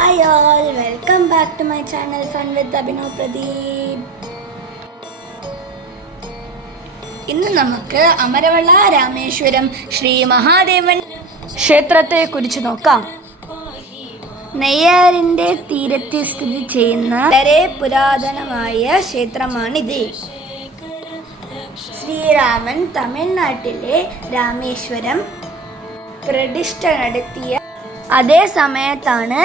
Hi all, welcome back to my channel Fun with Abhinav Pradeep. ഇന്ന് നമുക്ക് അമരവള രാമേശ്വരം ശ്രീ മഹാദേവൻ ക്ഷേത്രത്തെ കുറിച്ച് നോക്കാം. നെയ്യാറിൻ്റെ തീരത്ത് സ്ഥിതി ചെയ്യുന്ന വളരെ പുരാതനമായ ക്ഷേത്രമാണിത്. ശ്രീരാമൻ തമിഴ്നാട്ടിലെ രാമേശ്വരം പ്രതിഷ്ഠ നടത്തിയ അതേ സമയത്താണ്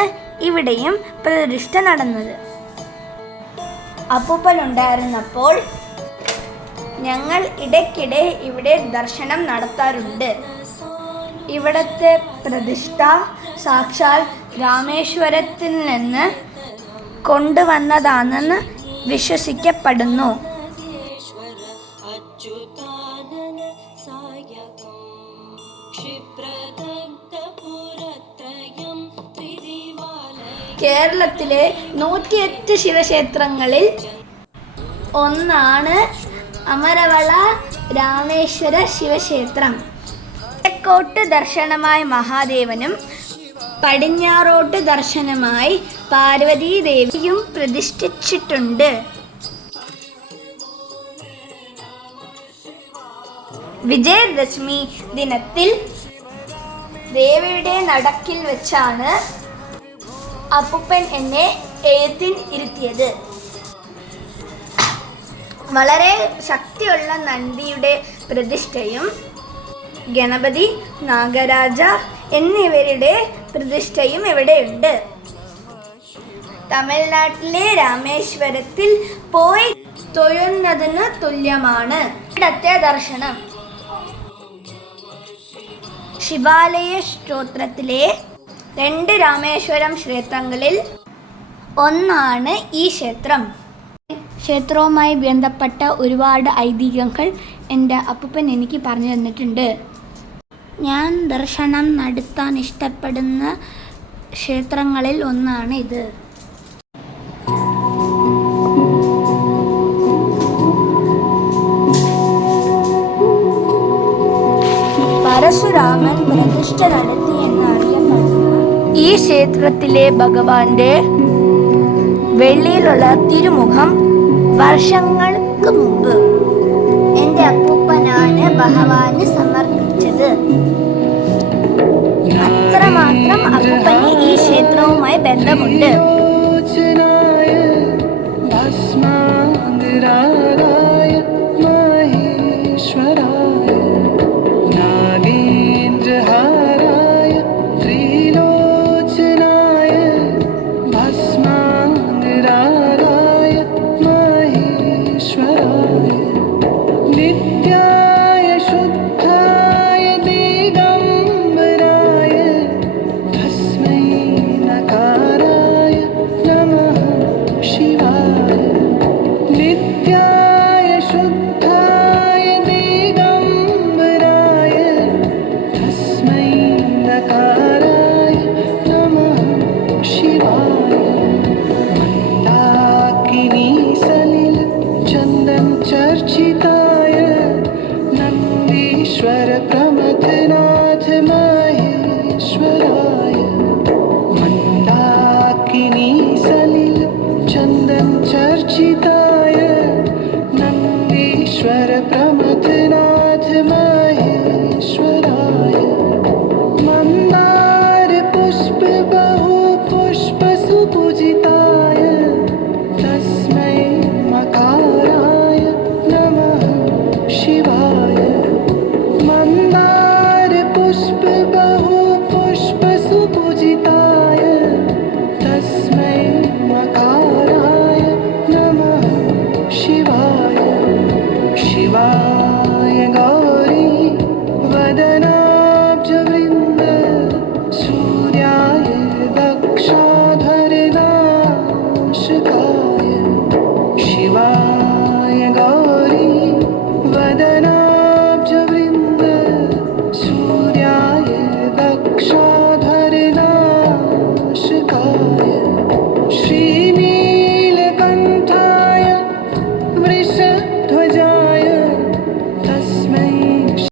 ഇവിടെയും പ്രതിഷ്ഠ നടന്നത്. അപ്പൂപ്പനുണ്ടായിരുന്നപ്പോൾ ഞങ്ങൾ ഇടയ്ക്കിടെ ഇവിടെ ദർശനം നടത്താറുണ്ട്. ഇവിടുത്തെ പ്രതിഷ്ഠ സാക്ഷാൽ രാമേശ്വരത്തിൽ നിന്ന് കൊണ്ടുവന്നതാണെന്ന് വിശ്വസിക്കപ്പെടുന്നു. കേരളത്തിലെ 108 ശിവക്ഷേത്രങ്ങളിൽ ഒന്നാണ് അമരവള രാമേശ്വര ശിവക്ഷേത്രം. കിഴക്കോട്ട് ദർശനമായി മഹാദേവനും പടിഞ്ഞാറോട്ട് ദർശനമായി പാർവതീദേവിയും പ്രതിഷ്ഠിച്ചിട്ടുണ്ട്. വിജയദശമി ദിനത്തിൽ ദേവിയുടെ നടക്കിൽ വെച്ചാണ് അപ്പൂപ്പൻ എന്നെ എഴുത്തിൽ ഇരുത്തിയത്. വളരെ ശക്തിയുള്ള നന്ദിയുടെ പ്രതിഷ്ഠയും ഗണപതി, നാഗരാജ എന്നിവരുടെ പ്രതിഷ്ഠയും ഇവിടെയുണ്ട്. തമിഴ്നാട്ടിലെ രാമേശ്വരത്തിൽ പോയി തൊഴുന്നതിന് തുല്യമാണ് ഇവിടത്തെ ദർശനം. ശിവാലയ സ്തോത്രത്തിലെ 2 രാമേശ്വരം ക്ഷേത്രങ്ങളിൽ ഒന്നാണ് ഈ ക്ഷേത്രം. ക്ഷേത്രവുമായി ബന്ധപ്പെട്ട ഒരുപാട് ഐതിഹ്യങ്ങൾ എൻ്റെ അപ്പൂപ്പൻ എനിക്ക് പറഞ്ഞു തന്നിട്ടുണ്ട്. ഞാൻ ദർശനം നടത്താൻ ഇഷ്ടപ്പെടുന്ന ക്ഷേത്രങ്ങളിൽ ഒന്നാണ് ഇത്. പരശുരാമൻ പ്രതിഷ്ഠ നടത്തി എന്നറിയപ്പെടുന്നു. ഈ ക്ഷേത്രത്തിലെ ഭഗവാന്റെ വെള്ളിയിലുള്ള തിരുമുഖം വർഷങ്ങൾക്ക് മുമ്പ് എൻ്റെ അപ്പൂപ്പനാണ് ഭഗവാന് സമർപ്പിച്ചത്. അത്രമാത്രം അപ്പൂപ്പന് ഈ ക്ഷേത്രവുമായി ബന്ധമുണ്ട്. Shiva.